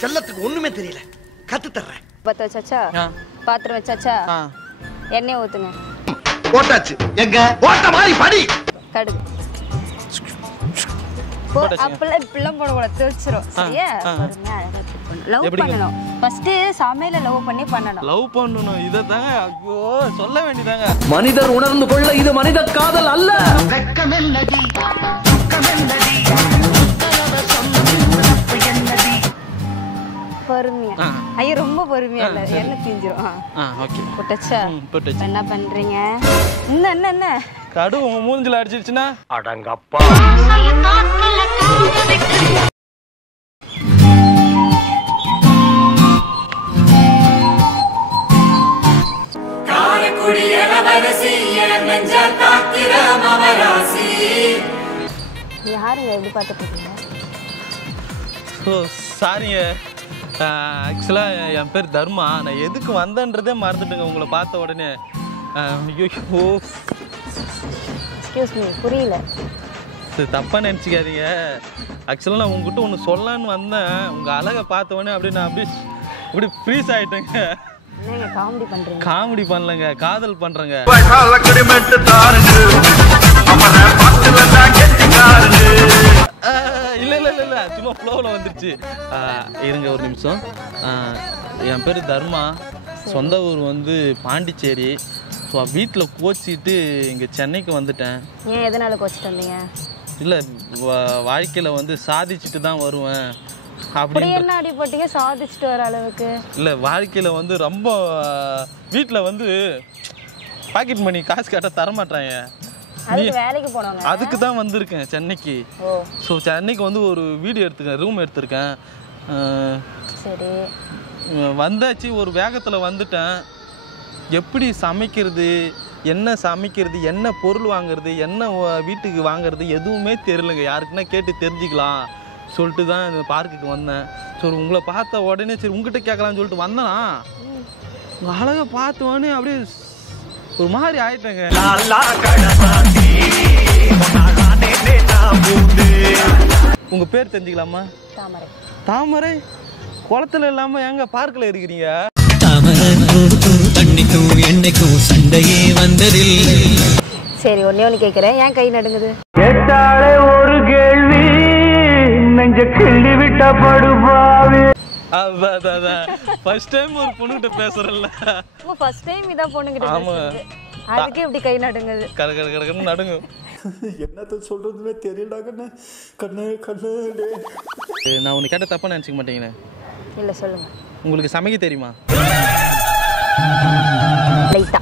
செல்லத்துக்கு ஒண்ணுமே தெரியல, கத்து தர்றேன். பத்த வச்சாச்சா? பாத்திரம் வச்சாச்சா? எண்ணெய் ஊத்துங்க. போட்டாச்சு. எங்க போட்ட மாதிரி படி. கடுகு. அப்பளம் இப்பெல்லாம் போடக்கூடாது, தெரிச்சிரும். சரியா? லவ் பண்ணணும். ஃபர்ஸ்ட் சமையல லவ் பண்ணணும். லவ் பண்ணணும், இததாங்க ஐயோ சொல்ல வேண்டியதாங்க. மனிதர் உணர்ந்து கொள்ள இது மனித காதல் அல்ல. வெக்கமென்னடி, துக்கமென்னடி, பொறுமையா. ஐயோ ரொம்ப பொறுமையா இல்ல, எண்ணெய் தீஞ்சிரும். ஓகே போட்டச்சா? போட்டச்சு. என்ன பண்றீங்க? என்ன கடு உங்க மூஞ்சில அடிச்சிருச்சுனா அடங்கப்பா. யாருங்க எப்படி பார்த்துட்டு இருக்கீங்க? சாரிங்க, ஆக்சுவலாக என் பேர் தர்மா. நான் எதுக்கு வந்தேன்றதே மறந்துட்டுங்க உங்களை பார்த்த உடனே. ஐயோ எக்ஸ்கியூஸ் மீ, புரியல. சரி தப்பாக நினச்சிக்காதீங்க. ஆக்சுவலாக நான் உங்ககிட்ட ஒன்று சொல்லலான்னு வந்தேன். உங்கள் அழகை பார்த்த உடனே அப்படியே நான் இப்படி ஃப்ரீஸ் ஆகிட்டேங்க. என்னங்க காமெடி பண்ணுறீங்க? காமெடி பண்ணலங்க, காதல் பண்ணுறேங்க. இல்லை சும்மா ஃப்ளோவில் வந்துருச்சு. இருங்க ஒரு நிமிஷம். என் பேர் தர்மா, சொந்த ஊர் வந்து பாண்டிச்சேரி. ஸோ வீட்டில் கோச்சிட்டு இங்கே சென்னைக்கு வந்துட்டேன். ஏன் எதனால கோச்சிட்டு வந்தீங்க? இல்லை வாழ்க்கையில் வந்து சாதிச்சுட்டு தான் வருவேன் அப்படி என்ன அடிபட்டீங்க சாதிச்சுட்டு வர அளவுக்கு? இல்லை வாழ்க்கையில் வந்து ரொம்ப வீட்டில் வந்து பாக்கெட் மணி காசு கேட்டால் தரமாட்டாங்க. அதுக்கு வேலைக்கு போனவங்க. அதுக்கு தான் வந்திருக்கேன் சென்னைக்கு. ஸோ சென்னைக்கு வந்து ஒரு வீடு எடுத்துருக்கேன், ரூம் எடுத்திருக்கேன். சரி வந்தாச்சு, ஒரு வேகத்தில் வந்துட்டேன். எப்படி சமைக்கிறது, என்ன சமைக்கிறது, என்ன பொருள் வாங்குறது, என்ன வீட்டுக்கு வாங்குறது எதுவுமே தெரியலங்க. யாருக்குன்னா கேட்டு தெரிஞ்சுக்கலாம் சொல்லிட்டு தான் இந்த பார்க்குக்கு வந்தேன். சரி உங்களை பார்த்த உடனே சரி உங்ககிட்ட கேட்கலான்னு சொல்லிட்டு வந்தேனா, உங்கள் அழகை பார்த்தோன்னே அப்படியே ஒரு மாதிரி ஆயிட்டேங்க. உங்கள் பேர் தெரிஞ்சுக்கலாமா? தாமரை. தாமரை குளத்துல இல்லாமல் எங்க பார்க்கில் இருக்கிறீங்க? சண்டையே வந்ததில்லை. சரி ஒண்ணு கேட்குறேன், ஏன் கை நடுங்குது? கேட்டாலே ஒரு கேள்வி, நெஞ்ச கிள்ளி விட்ட படுபாவி. ஃபர்ஸ்ட் டைம் ஒரு பொண்ணுகிட்ட பேசுறல்ல. ஃபர்ஸ்ட் டைம் இதான் பொண்ணுகிட்ட பேசுறது. அதுக்கு இப்படி கை நடுங்குது? கரகரன்னு நடுங்கும். என்னத்த சொல்றதுமே தெரியல கண்ணு கண்ணு கண்ணு. நான் உன்னை கேட்ட தப்பா நினைச்சுக்க மாட்டேங்கண்ணே. இல்ல சொல்லுங்க. உங்களுக்கு சமைக்க தெரியுமா? லைட்டா.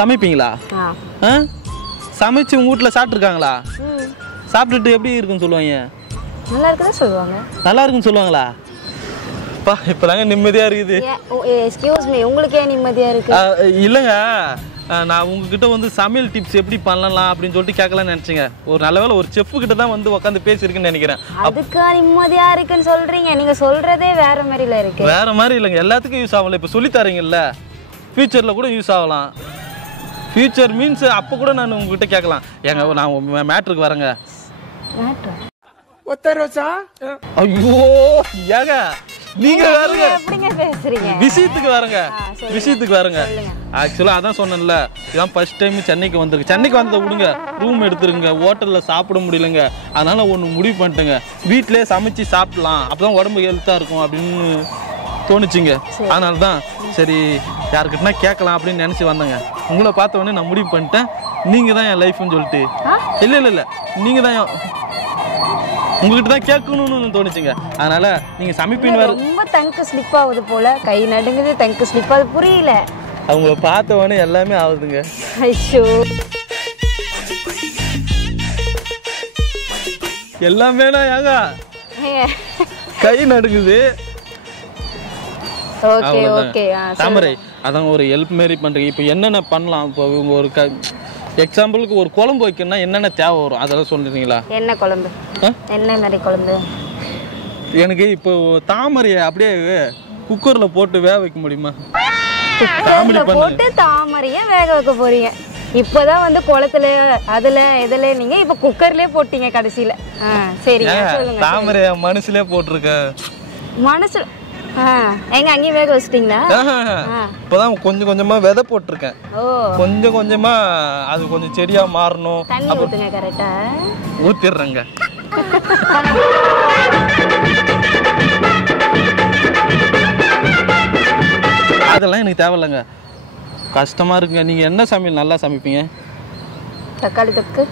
சமைப்பீங்களா? சமைச்சு உங்க வீட்டில் சாப்பிட்ருக்காங்களா? சாப்பிட்டுட்டு எப்படி இருக்குன்னு சொல்லுவாங்க? நல்லா இருக்குன்னு சொல்லுவாங்க. நல்லா இருக்குன்னு சொல்லுவாங்களா? பா இப்போதாங்க நிம்மதியாக இருக்குது. எக்ஸ்கியூஸ் மீ, உங்களுக்கு ஏன் நிம்மதியாக இருக்கு? இல்லைங்க, நான் உங்ககிட்ட வந்து சமையல் டிப்ஸ் எப்படி பண்ணலாம் அப்படின்னு சொல்லிட்டு கேட்கலான்னு நினச்சிங்க. ஒரு நல்ல வேலை ஒரு செஃப் கிட்ட தான் வந்து உட்காந்து பேசியிருக்குன்னு நினைக்கிறேன். அதுக்கா நிம்மதியாக இருக்குன்னு சொல்கிறீங்க? நீங்கள் சொல்கிறதே வேற மாதிரில இருக்கு. வேற மாதிரி இல்லைங்க, எல்லாத்துக்கும் யூஸ் ஆகல. இப்போ சொல்லித்தரீங்கல்ல, ஃபியூச்சரில் கூட யூஸ் ஆகலாம். ஃபியூச்சர் மீன்ஸ் அப்போ கூட நான் உங்ககிட்ட கேட்கலாம். ஏங்க நான் மேட்ருக்கு வரேங்க. ஐயோ ஏங்க நீங்க வேறங்க எப்படிங்க பேசுறீங்க? விஷயத்துக்கு வரங்க. ஆக்சுவலா அதான் சொன்னேன்ல, இதான் ஃபர்ஸ்ட் டைம் சென்னைக்கு வந்திருக்கு. சென்னைக்கு வந்ததை விடுங்க, ரூம் எடுத்துருங்க. ஹோட்டலில் சாப்பிட முடியலங்க, அதனால ஒன்று முடிவு பண்ணிட்டேங்க, வீட்டிலே சமைச்சு சாப்பிடலாம், அப்பதான் உடம்பு ஹெல்த்தாக இருக்கும் அப்படின்னு தோணுச்சுங்க. அதனால தான் சரி யாருக்கிட்டனா கேட்கலாம் அப்படின்னு நினச்சி வந்தேங்க. உங்களை பார்த்த உடனே நான் முடிவு பண்ணிட்டேன், நீங்கள் தான் என் லைஃப்னு சொல்லிட்டு. இல்லை நீங்கள் தான் உங்ககிட்ட தான் கேட்கணும்னு தோணுச்சுங்க. அதனால நீங்கள் சமைப்பீன்னு ரொம்ப தங்கு ஸ்லிப் ஆகுது போல, கை நடுங்குது, தங்கு ஸ்லிப் ஆகுது, புரியல. அவங்கள பார்த்த உடனே எல்லாமே ஆகுதுங்க. ஐயோ எல்லாமே ஏங்க கை நடுங்குது. தாமரை அதான் ஒரு ஹெல்ப் மாரி பண்ணுறீங்க. இப்போ என்னென்ன பண்ணலாம்? இப்போ இவங்க ஒரு எக்ஸாம்பிளுக்கு ஒரு குழம்பு வைக்கணும்னா என்னென்ன தேவை வரும் அதெல்லாம் சொல்லிடுறீங்களா? என்ன குழம்பு? என்ன மாதிரி குழம்பு? எனக்கு இப்போ தாமரையை அப்படியே குக்கரில் போட்டு வேக வைக்க முடியுமா? போட்டு தாமரையை வேக வைக்க போறீங்க? இப்போதான் வந்து குளத்துல அதுல இதுல நீங்க இப்ப குக்கர்லயே போட்டீங்க கடைசியில. சரி சொல்லுங்க. தாமரையை மனுஷிலே போட்டிருக்கேன். மனசு எங்க அங்கேயும் வேக வச்சிட்டீங்களா? இப்பதான் கொஞ்சம் கொஞ்சமா விதை போட்டிருக்கேன். கொஞ்சம் கொஞ்சமா அது கொஞ்சம் செடியா மாறணும். தண்ணி ஊத்துங்க கரெக்டா. ஊத்திடுறேங்க. அதெல்லாம் எனக்கு தேவையில்லைங்க. கஷ்டமா இருக்குங்க. நீங்க என்ன சமையல் நல்லா சமைப்பீங்க? தக்காளி தொக்கு.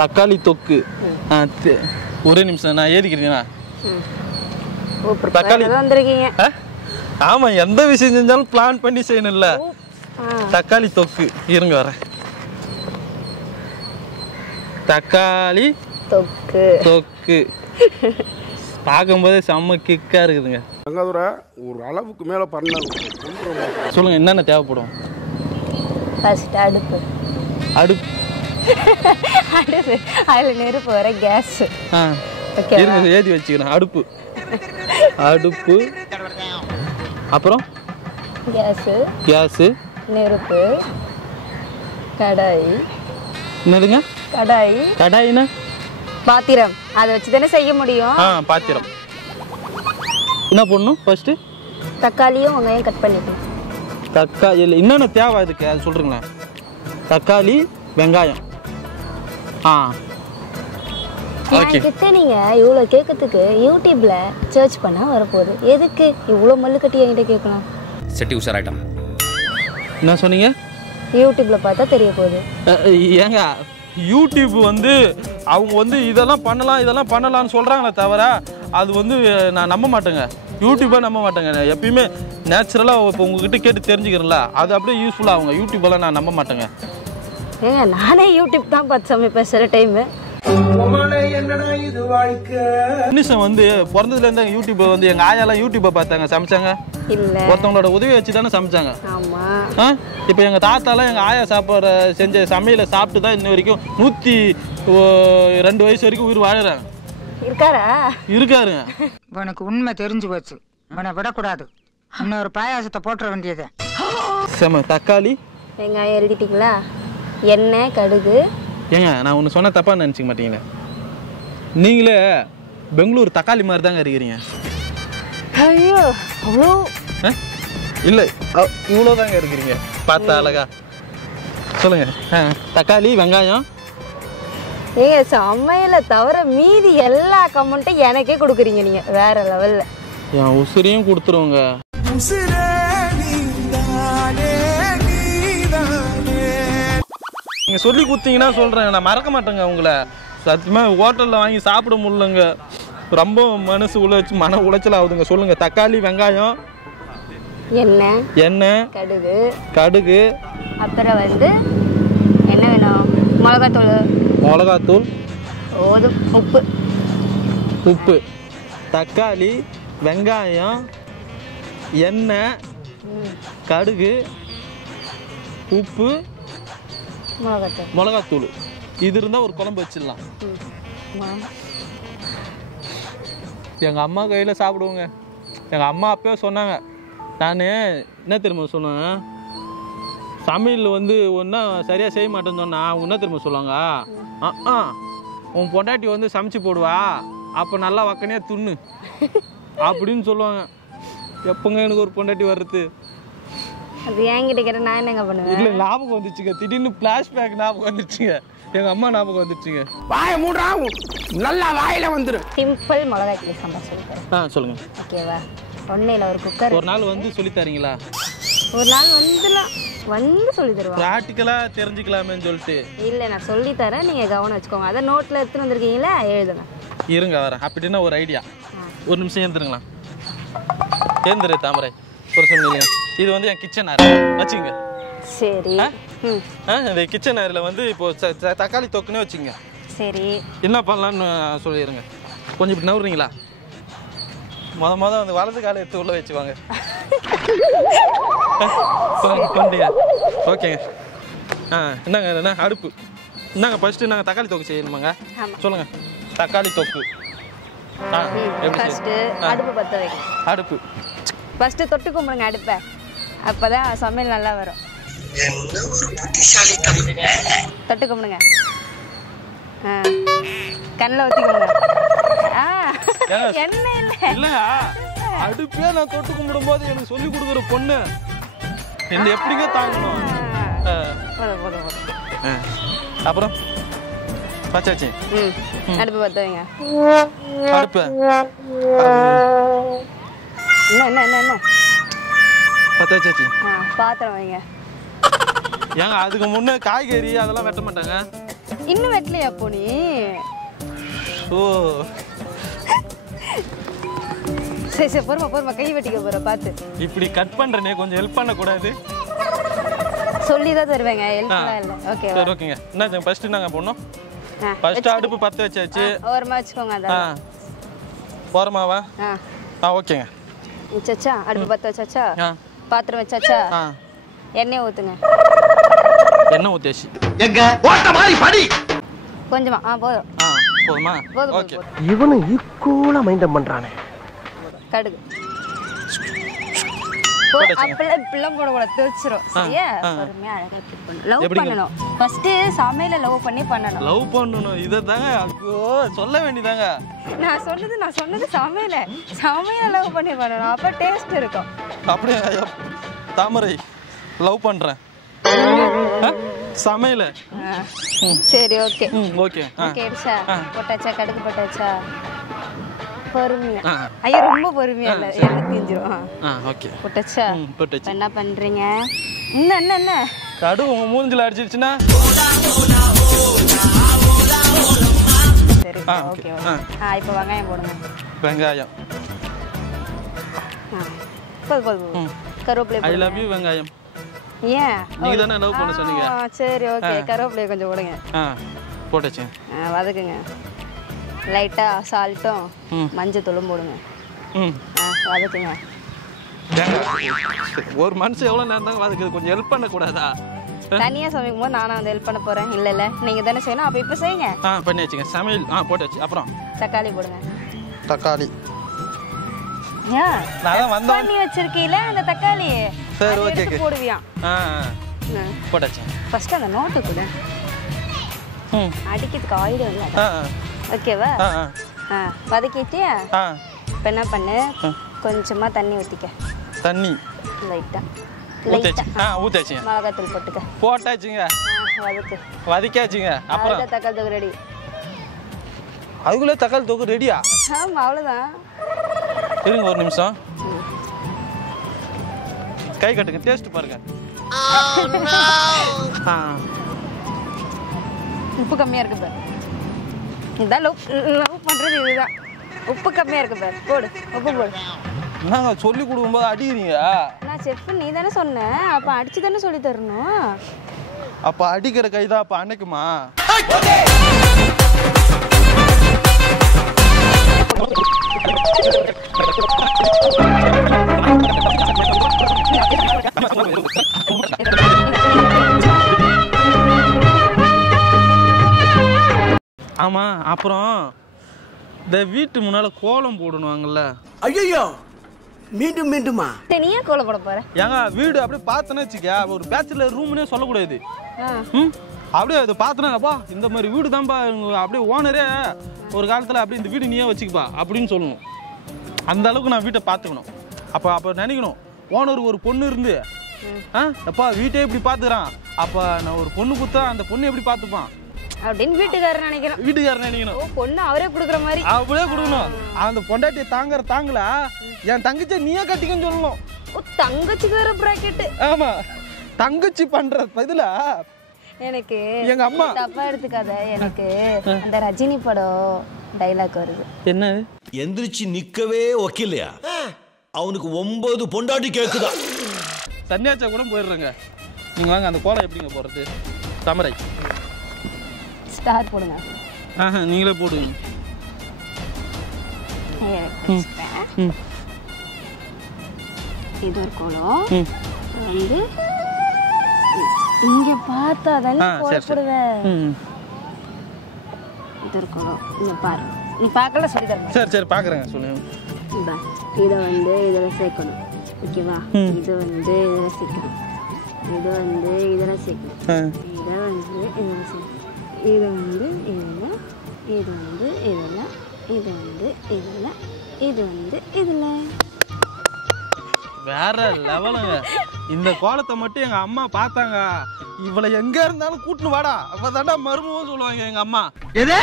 தக்காளி தொக்கு. ஒரே நிமிஷம் நான் ஏதிக்கிறீங்களா? தக்காளி வந்திருக்கீங்க. ஆமா, எந்த விஷயம் செஞ்சாலும் பிளான் பண்ணி செய்யணும்ல. தக்காளி தொக்கு இருங்க வரேன். தக்காளி தொக்கு தொக்கு பார்க்கும்போதே செம்ம கிக்கா இருக்குதுங்க. ஒரு அளவுக்கு மேல பண்ணலாம். சொல்லுங்க என்னென்ன தேவைப்படும்? ஃபர்ஸ்ட் அடுப்பு. அடுப்பு அடுப்பு அதில் நெருப்பு வர கேஸ். இருங்க ஏற்றி வச்சுக்கிறேன். அடுப்பு அடுப்பு அப்புறம் கேஸு நெருப்பு கடாய். என்னதுங்க கடாய்? கடாயினா பாத்திரம். அதை வச்சு தானே செய்ய முடியும். பாத்திரம். என்ன பண்ணணும்? ஃபர்ஸ்ட் தக்காளியும் வெங்காயம் கட் பண்ணிக்கணும். தக்காளி என்னென்ன தேவை அதுக்கு அது சொல்றீங்களா? தக்காளி வெங்காயம். கிட்ட நீங்க இவ்வளவு கேட்கறதுக்கு யூடியூப்ல சர்ச் பண்ணா வரப்போகுது. எதுக்கு இவ்வளவு மல்லு கட்டி என்கிட்ட கேட்கலாம்? செட்டி உஷாராயிட்டான். என்ன சொன்னீங்க? யூடியூப்ல பார்த்தா தெரிய போகுது. ஏங்க யூடியூப் வந்து அவங்க வந்து இதெல்லாம் பண்ணலாம்னு சொல்றாங்களே தவிர அது வந்து நான் நம்ப மாட்டேங்க. யூடியூப்பை நம்ப மாட்டேங்க. எப்பயுமே நேச்சுரலாக இப்போ உங்ககிட்ட கேட்டு தெரிஞ்சுக்கிறேன்ல, அது அப்படியே யூஸ்ஃபுல்லாக அவங்க யூடியூப்பெல்லாம் நான் நம்ப மாட்டேங்க. ஏங்க நானே யூடியூப் தான் பார்த்து சமைப்பேன் சில டைமு. மனுஷன் வந்து பிறந்ததுல இருந்து யூடியூப் வந்து எங்க ஆயாலாம் யூடியூப்பை பார்த்தாங்க சமைச்சாங்க இல்ல, ஒருத்தவங்களோட உதவி வச்சு தானே சமைச்சாங்க. ஆமா. இப்போ எங்க தாத்தாலாம் எங்க ஆயா சாப்பாடு செஞ்ச சமையலை சாப்பிட்டு தான் இன்ன வரைக்கும் 102 வயசு வரைக்கும் உயிர் வாழறாங்க. இருக்காருங்க. உனக்கு உண்மை தெரிஞ்சு போச்சு, உன்னை விடக்கூடாது. இன்னொரு பாயாசத்தை போட்டுற வேண்டியது. தக்காளி வெங்காயம் எழுதிட்டீங்களா? எண்ணெய் கடுகு. ஏங்க நான் ஒன்று சொன்ன தப்பா நினச்சிக்க மாட்டீங்களே. நீங்களே பெங்களூர் தக்காளி மாதிரி தாங்க இருக்கிறீங்க. ஐயோ அவ்வளோ இல்லை, இவ்வளோ தாங்க இருக்கிறீங்க பார்த்தா அழகா. சொல்லுங்க. தக்காளி வெங்காயம். ஏங்க சமையலை தவிர மீதி எல்லா கமெண்ட்டும் எனக்கே கொடுக்குறீங்க நீங்க, வேற லெவல்ல. என் உசிரியும் கொடுத்துருவோங்க. நீங்க சொல்லி கொடுத்தீங்கன்னா சொல்றேன், நான் மறக்க மாட்டேங்க உங்களை. சத்தியமா ஹோட்டல்ல வாங்கி சாப்பிட முடியலங்க, ரொம்ப மன உளைச்சல் ஆகுதுங்க. சொல்லுங்க. தக்காளி வெங்காயம் எண்ணெய் கடுகு அப்புறம் வந்து என்ன வேணும்? மிளகாத்தூள் உப்பு தக்காளி வெங்காயம் எண்ணெய் கடுகு உப்பு மிளகாத்தூள். இது இருந்தால் ஒரு குழம்பு வச்சிடலாம். எங்கள் அம்மா கையில் சாப்பிடுவோங்க. எங்கள் அம்மா அப்பயே சொன்னாங்க, நான் என்ன திரும்ப சொன்னேன், சமையல் வந்து ஒன்றா சரியாக செய்ய மாட்டேன்னு சொன்னால் அவங்க என்ன திரும்ப சொல்லுவாங்க, உன் பொண்டாட்டி வந்து சமைச்சு போடுவா, அப்போ நல்லா வக்கனையாக துண்ணு அப்படின்னு சொல்லுவாங்க. எப்போங்க எனக்கு ஒரு பொண்டாட்டி வர்றது? அது என்கிட்ட கேட்ட நான் என்னங்க பண்ணுவேன்? இல்லை, ஞாபகம் வந்துச்சுங்க, திடீர்னு ஃப்ளாஷ்பேக் ஞாபகம் வந்துச்சுங்க. எங்கள் அம்மா ஞாபகம் வந்துச்சுங்க. வாய மூடா, நல்லா வாயில வந்துடும். சிம்பிள் மிளகாய் கிளி சாம்பார் சொல்லித்தரேன். சொல்லுங்க. ஓகேவா? ஒன்றையில் ஒரு குக்கர். ஒரு நாள் வந்து சொல்லித்தரீங்களா? ஒரு நாள் வந்து சொல்லி தருவாங்க. ப்ராக்டிக்கலாக தெரிஞ்சுக்கலாமேன்னு சொல்லிட்டு. இல்லை, நான் சொல்லித்தரேன், நீங்கள் கவனம் வச்சுக்கோங்க. அதை நோட்டில் எடுத்துன்னு வந்திருக்கீங்களா, எழுதுங்க. இருங்க வரேன். அப்படின்னா ஒரு ஐடியா. ஒரு நிமிஷம் ஏந்துருங்களா? ஏந்துரு தாமரை. ஒரு நிமிஷம். இது வந்து என் கிச்சன் ஏர் வச்சுங்க. சரி. இந்த கிச்சன் ஏரில் வந்து இப்போ தக்காளி தொக்குன்னு வச்சுங்க. சரி. என்ன பண்ணலான்னு சொல்லிடுங்க. கொஞ்சம் இப்படி நவுறீங்களா? மொதல் வந்து வலது காலை எடுத்து உள்ள வச்சுவாங்க. ஓகேங்க. என்னங்க என்ன அடுப்பு? என்னங்க ஃபர்ஸ்ட் நாங்கள் தக்காளி தொக்கு செய்யணுமாங்க? சொல்லுங்க. தக்காளி தொக்கு அடுப்பு பற்ற வைக்கணும். அடுப்பு ஃபர்ஸ்ட் தொட்டு கும்பிடுங்க அடுப்பை, அப்பதான் சமையல் நல்லா வரும். தொட்டு கும்பிடுங்க, கண்ணில் ஊற்றிக்கோங்க. என்ன இல்லை அடுப்பே நான் தொட்டு கும்பிடும் போது எனக்கு சொல்லி கொடுக்குற பொண்ணு என்ன எப்படிங்க தாங்கணும்? அப்புறம் பச்சாச்சு அடுப்பு பத்த வைங்க. அடுப்பு என்ன பத்தாச்சாச்சு. பாத்திரம் வைங்க. ஏங்க அதுக்கு முன்னே காய்கறி அதெல்லாம் வெட்ட மாட்டாங்க? இன்னும் வெட்டலையா அப்போ நீ? ஓ சரி சரி பொறுமா கை வெட்டிக்க போற பார்த்து. இப்படி கட் பண்றேனே கொஞ்சம் ஹெல்ப் பண்ண கூடாது? சொல்லி தான் தருவேங்க, ஹெல்ப்லாம் இல்லை. ஓகே சரி ஓகேங்க. என்ன ஃபர்ஸ்ட் நாங்க போடணும்? ஃபர்ஸ்ட் அடுப்பு பத்த வச்சாச்சு. ஓரமா வச்சுக்கோங்க. அதான் ஓரமாவா? ஓகேங்க. வச்சாச்சா? அடுப்பு பத்த வச்சாச்சா? பாத்திரம் வச்சாச்சா? எண்ணெய் ஊத்துங்க. எண்ணெய் ஊத்தியாச்சு. எங்க ஓட்ட மாதிரி படி கொஞ்சமா. போதும். போதுமா? போதும் ஓகே. இவனு ஈக்குவலா மைண்டம் பண்றானே. கடுகு இப்பெல்லாம் போடக்கூடாது, தெரிச்சிரும். சரியா? பொறுமையா அழகா கிளிக் பண்ணணும். லவ் பண்ணணும். ஃபர்ஸ்ட் சமையல லவ் பண்ணணும். லவ் பண்ணணும். இததாங்க ஐயோ சொல்ல வேண்டியதாங்க. நான் சொன்னது சமையல லவ் பண்ணணும். அப்ப டேஸ்ட் இருக்கும். அப்படியே தாமரை லவ் பண்றேன் சமையல. சரி ஓகே ஓகே. ஓகேடா. போட்டாச்சா? கடுகு போட்டாச்சா? பொறுமையா. ஐயோ ரொம்ப பொறுமையா இல்ல, எண்ணெய் தீஞ்சிரும். ஓகே போட்டாச்சா? போட்டாச்சு. என்ன பண்றீங்க? என்ன கடுகு உங்க மூஞ்சில அடிச்சிடுச்சுன்னா? சரி ஓகே. இப்போ வெங்காயம் போடுங்க. வெங்காயம் போதும். கருவேப்பிலை. ஐ லவ் யூ வெங்காயம். ஏன் நீங்க தானே லவ் பண்ண சொன்னீங்க? சரி ஓகே. கருவேப்பிலை கொஞ்சம் போடுங்க. போட்டாச்சு. வதக்குங்க. லைட்டா சால்ட்டும் மஞ்சத்தூளும் போடுங்க. வதக்குங்க. ஒரு மனுஷன் எவ்வளவு நேரம் தான் வதக்குது? கொஞ்சம் ஹெல்ப் பண்ண கூடாதா? தனியா சமைக்கும் போது நானும் வந்து ஹெல்ப் பண்ண போறேன். இல்ல நீங்க தானே செய்யணும். அப்ப இப்ப செய்யுங்க. பண்ணியாச்சுங்க. சமையல் போட்டாச்சு. அப்புறம் தக்காளி போடுங்க. தக்காளி ஏன் நான் வந்தேன் பண்ணி வச்சிருக்கீல அந்த தக்காளி? சரி ஓகே போடுவியா? போட்டாச்சு. ஃபர்ஸ்ட் அந்த நோட்டு கூட அடிக்கிறதுக்கு ஆயிடும் இல்ல? ஓகேவா? வதக்கிட்டியா? இப்போ என்ன பண்ணு, கொஞ்சமா தண்ணி ஊற்றிக்க. தண்ணி லைட்டா ஊத்தாச்சு. மிளகாத்தூள் போட்டுக்க. போட்டாச்சுங்க. வதக்காச்சுங்க. அப்புறம் தக்காளி தொகு ரெடி. அதுக்குள்ளே தக்காளி தொகு ரெடியா? ஆமா அவ்வளோதான். இருங்க ஒரு நிமிஷம். கை கட்டுங்க, டேஸ்ட் பாருங்க. உப்பு கம்மியா இருக்கு பாரு. இதான் லவ் பண்றது இதுதான். உப்பு கம்மியா இருக்கு பாரு. போடு உப்பு போடு. நாங்க சொல்லி கொடுக்கும்போது அடிக்கிறீங்க. நான் செஃப் நீ தானே சொன்ன, அப்ப அடிச்சு தானே சொல்லி தரணும். அப்ப அடிக்கிற கைதான் அப்ப அன்னைக்குமா? ஆமா. அப்புறம் இந்த வீட்டு முன்னால கோலம் போடணுவாங்கல்ல? ஐயோ மீண்டுமா? நீயே கோலம் போட போற? ஏங்க வீடு அப்படியே பார்த்தேன்னு வச்சுக்க, ஒரு பேச்சுலர் ரூம்னே சொல்லக்கூடாது. அப்படியே அது பார்த்தனாப்பா இந்த மாதிரி வீடு தான்ப்பா, அப்படியே ஓனரே ஒரு காலத்தில் அப்படியே இந்த வீடு நீயே வச்சுக்கப்பா அப்படின்னு சொல்லணும். அந்த அளவுக்கு நான் வீட்டை பார்த்துக்கணும். அப்போ நினைக்கணும், ஓனர் ஒரு பொண்ணு இருந்து அப்பா வீட்டே இப்படி பார்த்துக்கிறான், அப்போ நான் ஒரு பொண்ணு கொடுத்தா அந்த பொண்ணு எப்படி பார்த்துப்பான் அப்படின்னு வீட்டுக்காரர் நினைக்கிறேன். வீட்டுக்காரர் நினைக்கணும். பொண்ணு அவரே கொடுக்குற மாதிரி அப்படியே கொடுக்கணும். அந்த பொண்டாட்டியை தாங்கல என் தங்கச்சியை நீயே கட்டிக்கன்னு சொல்லணும். தங்கச்சிக்கு வேற பிராக்கெட். ஆமா, தங்கச்சி பண்ற பதிலா எனக்கு எங்க அம்மா தப்பா எடுத்துக்காத. எனக்கு அந்த ரஜினி படம் டைலாக் வருது. என்ன? எந்திரிச்சு நிக்கவே ஒக்கில்லையா, அவனுக்கு 9 பொண்டாட்டி கேக்குதா. சன்னியாச்சா கூட போயிடுறேங்க. நீங்க வாங்க, அந்த கோலம் எப்படிங்க போடுறது? தாமரை ஸ்டார் போடுங்க. நீங்களே போடுங்க. இது ஒரு கோலம் வந்து இங்க பார்த்தா தானே போடுவேன். இது ஒரு கோலம் இங்க பாரு. நீ பார்க்கல சொல்லி தரேன். சரி பாக்குறேங்க, சொல்லுங்க. இதை வந்து இதில் சேர்க்கணும். ஓகேவா? இது வந்து இதில் சேர்க்கணும். இது வந்து இதில் சேர்க்கணும். இதை வந்து இதில் சேர்க்கணும். இது வந்து இதில், இது வந்து இதில், இது வந்து இதில், இது வந்து இதில். வேற லெவலுங்க. இந்த கோலத்தை மட்டும் எங்க அம்மா பார்த்தாங்க, இவளை எங்க இருந்தாலும் கூட்டுன்னு வாடா அப்பதான்டா மருமவும் சொல்லுவாங்க எங்க அம்மா. எது?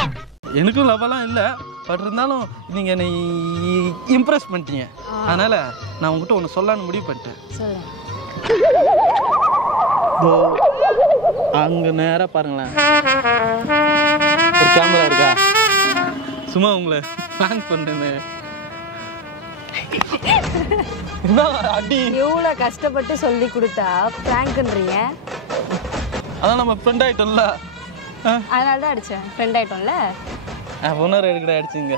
எனக்கும் லெவலாம் இல்லை, பட் இருந்தாலும் நீங்க என்னை இம்ப்ரெஸ் பண்ணிட்டீங்க. அதனால நான் உங்ககிட்ட ஒன்று சொல்லலான்னு முடிவு பண்ணிட்டேன். அங்க நேரா பாருங்களேன், ஒரு கேமரா இருக்கா, சும்மா உங்களை பிளான் பண்ணேன்னு. அடி எவ்வளோ கஷ்டப்பட்டு சொல்லி கொடுத்தா பிராங்க்ன்றீங்க. அதான் நம்ம ஃப்ரெண்ட் ஆயிட்டோம்ல, அதனால தான் அடித்தேன். ஃப்ரெண்ட் ஆகிட்டோம்ல, ஒன்னரை எடுக்கட அடிச்சுங்க.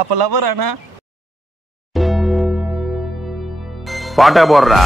அப்போ லவர் ஆனா பாட்டா போடுறா.